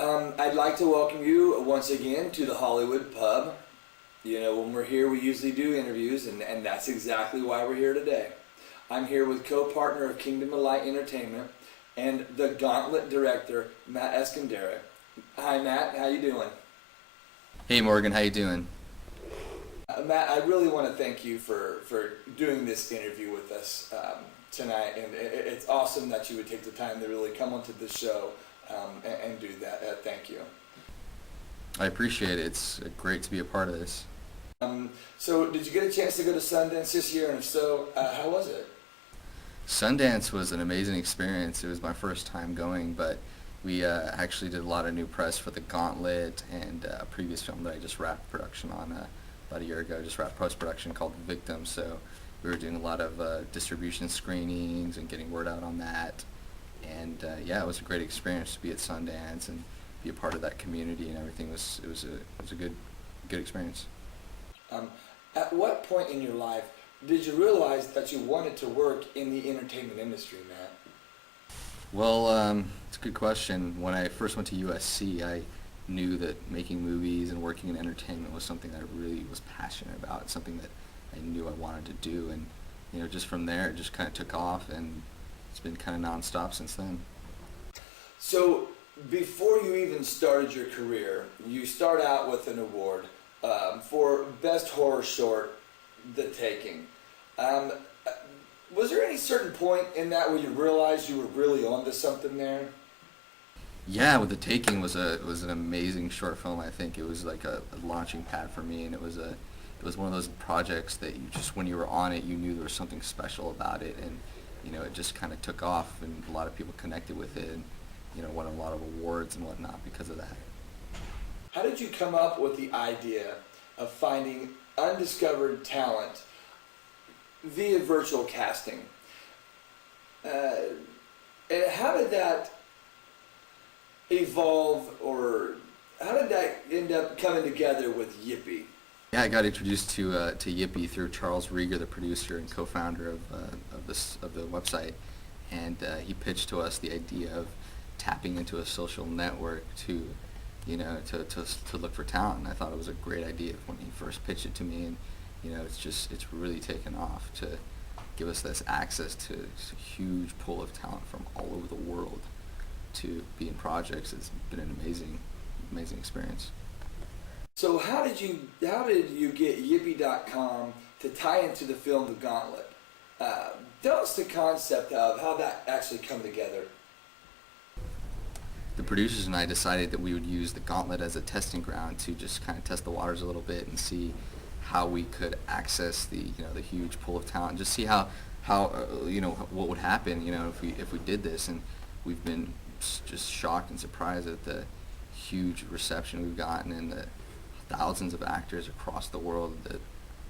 I'd like to welcome you once again to the Hollywood Pub. You know, when we're here, we usually do interviews, and that's exactly why we're here today. I'm here with co-partner of Kingdom of Light Entertainment and the Gauntlet director, Matt ESKANDARI. Hi, Matt. How you doing? Hey, Morgan. How you doing? Matt, I really want to thank you for doing this interview with us tonight, and it's awesome that you would take the time to really come onto this show and do that. Thank you. I appreciate it. It's great to be a part of this. So did you get a chance to go to Sundance this year, and if so, how was it? Sundance was an amazing experience. It was my first time going, but we actually did a lot of new press for The Gauntlet and a previous film that I just wrapped production on about a year ago, just wrapped post-production called Victim. So we were doing a lot of distribution screenings and getting word out on that. And yeah, it was a great experience to be at Sundance and be a part of that community and everything. It was a good experience. At what point in your life did you realize that you wanted to work in the entertainment industry, Matt? Well, it's a good question. When I first went to USC, I knew that making movies and working in entertainment was something that I really was passionate about, something that I knew I wanted to do. And you know, just from there, it just kind of took off, and it's been kind of nonstop since then. So before you even started your career, you start out with an award for Best Horror Short, The Taking. Was there any certain point in that where you realized you were really onto something there? Yeah, with The Taking was an amazing short film. I think it was like a launching pad for me, and it was one of those projects that you just, when you were on it, you knew there was something special about it, and you know, it just kind of took off, and a lot of people connected with it, and you know, won a lot of awards and whatnot because of that. How did you come up with the idea of finding undiscovered talent via virtual casting? And how did that evolve, or how did that end up coming together with Yippee? Yeah, I got introduced to Yippee through Charles Rieger, the producer and co-founder of the website, and he pitched to us the idea of tapping into a social network to look for talent. And I thought it was a great idea when he first pitched it to me, and you know, it's really taken off to give us this access to this huge pool of talent from all over the world to be in projects. It's been an amazing experience. So how did you get Yippee.com to tie into the film The Gauntlet? Tell us the concept of how that actually come together. The producers and I decided that we would use The Gauntlet as a testing ground to just kind of test the waters a little bit and see how we could access the huge pool of talent, just see how what would happen if we did this. And we've been just shocked and surprised at the huge reception we've gotten, and the thousands of actors across the world that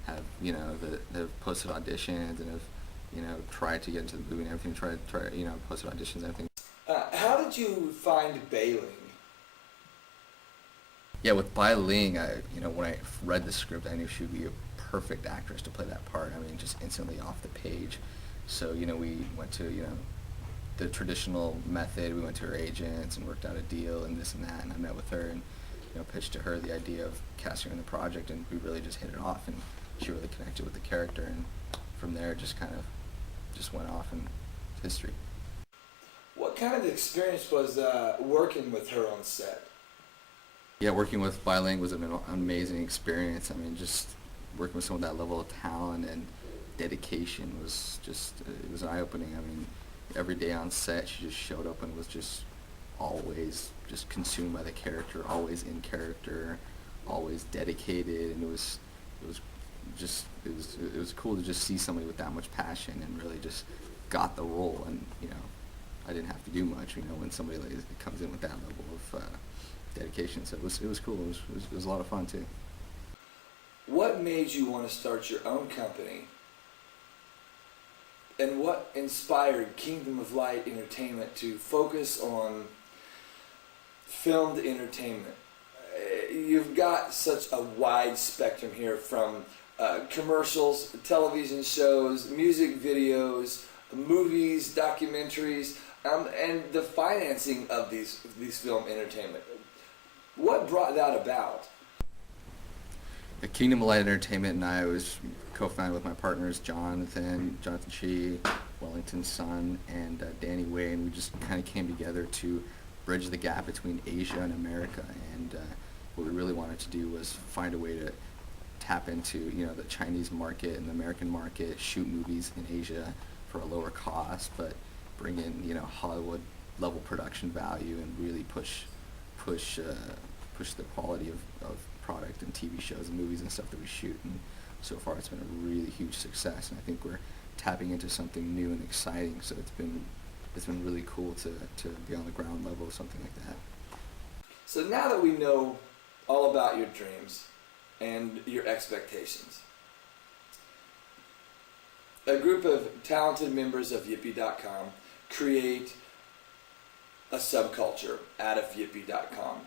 have posted auditions and have tried to get into the movie and everything, posted auditions and everything. How did you find Bai Ling? Yeah, with Bai Ling, when I read the script, I knew she would be a perfect actress to play that part. I mean, just instantly off the page. So we went to the traditional method. We went to her agents and worked out a deal and this and that, and I met with her and pitched to her the idea of casting her in the project, and we really just hit it off, and she really connected with the character, and from there just went off, and history. What kind of experience was working with her on set? Yeah, working with Bai Ling was an amazing experience. I mean, just working with someone with that level of talent and dedication was it was eye-opening. I mean, every day on set she just showed up and was just always just consumed by the character, always in character, always dedicated, and it was cool to just see somebody with that much passion and really just got the role. And I didn't have to do much when somebody comes in with that level of dedication. So it was cool. It was a lot of fun too. What made you want to start your own company? And what inspired Kingdom of Light Entertainment to focus on filmed entertainment? You've got such a wide spectrum here, from commercials, television shows, music videos, movies, documentaries, and the financing of these film entertainment. What brought that about? The Kingdom of Light Entertainment and I was co-founded with my partners Jonathan Shee, Wellington's son, and Danny Way, and we just kind of came together to bridge the gap between Asia and America. And what we really wanted to do was find a way to tap into the Chinese market and the American market, shoot movies in Asia for a lower cost, but bring in Hollywood level production value and really push the quality of product and TV shows and movies and stuff that we shoot. And so far it's been a really huge success, and I think we're tapping into something new and exciting, so it's been really cool to be on the ground level of something like that. So now that we know all about your dreams and your expectations, a group of talented members of Yippee.com create a subculture out of Yippee.com,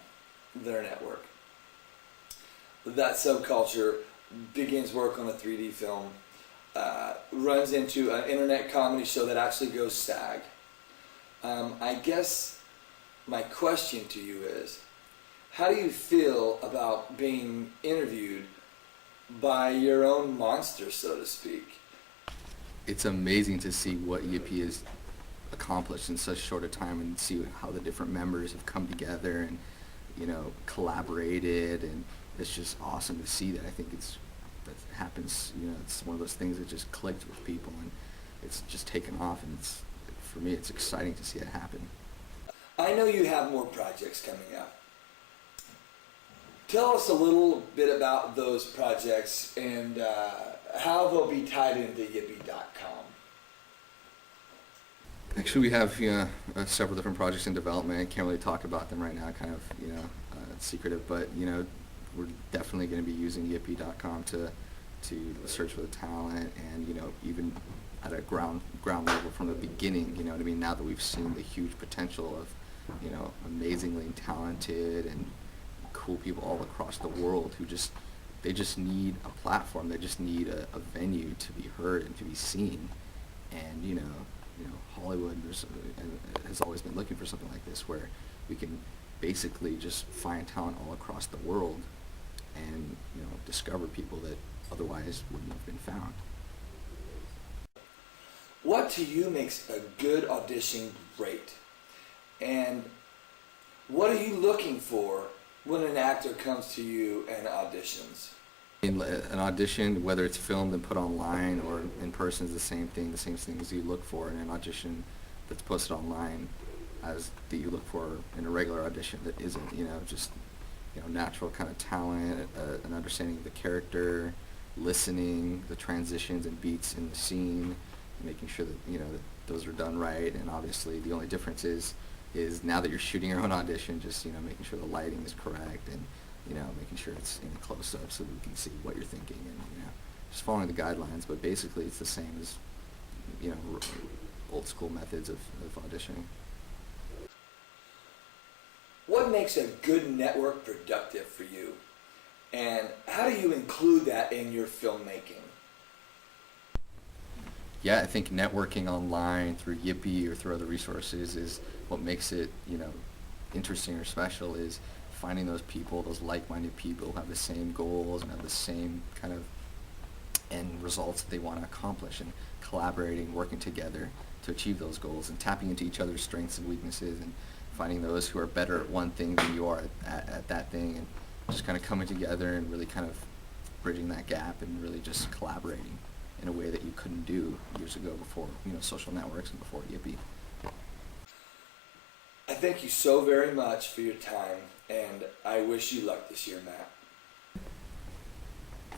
their network. That subculture begins work on a 3D film, runs into an internet comedy show that actually goes SAG. I guess my question to you is, how do you feel about being interviewed by your own monster, so to speak? It's amazing to see what Yippee has accomplished in such short a time, and see how the different members have come together and collaborated, and it's just awesome to see that. I think that happens, it's one of those things that just clicked with people, and it's just taken off, and for me it's exciting to see it happen. I know you have more projects coming up. Tell us a little bit about those projects and how they'll be tied into Yippee.com. Actually, we have several different projects in development. I can't really talk about them right now, kind of secretive, but we're definitely going to be using Yippee.com to search for the talent, and even at a ground level from the beginning. You know what I mean? Now that we've seen the huge potential of amazingly talented and cool people all across the world who they just need a platform. They just need a venue to be heard and to be seen. And Hollywood has always been looking for something like this, where we can basically just find talent all across the world and discover people that otherwise wouldn't have been found. What to you makes a good audition great? And what are you looking for when an actor comes to you and auditions? An audition, whether it's filmed and put online or in person, is the same thing. The same things you look for in an audition that's posted online as that you look for in a regular audition that isn't. Just natural kind of talent, an understanding of the character, listening, the transitions and beats in the scene, making sure that that those are done right. And obviously, the only difference is now that you're shooting your own audition, just making sure the lighting is correct, and making sure it's in close-up so that we can see what you're thinking, and just following the guidelines. But basically it's the same as old school methods of auditioning. What makes a good network productive for you, and how do you include that in your filmmaking? Yeah, I think networking online through Yippee or through other resources is what makes it interesting or special, is finding those people, those like-minded people who have the same goals and have the same kind of end results that they want to accomplish, and collaborating, working together to achieve those goals, and tapping into each other's strengths and weaknesses, and finding those who are better at one thing than you are at that thing, and just kind of coming together and really kind of bridging that gap and really just collaborating in a way that you couldn't do years ago before social networks and before Yippee. I thank you so very much for your time, and I wish you luck this year, Matt.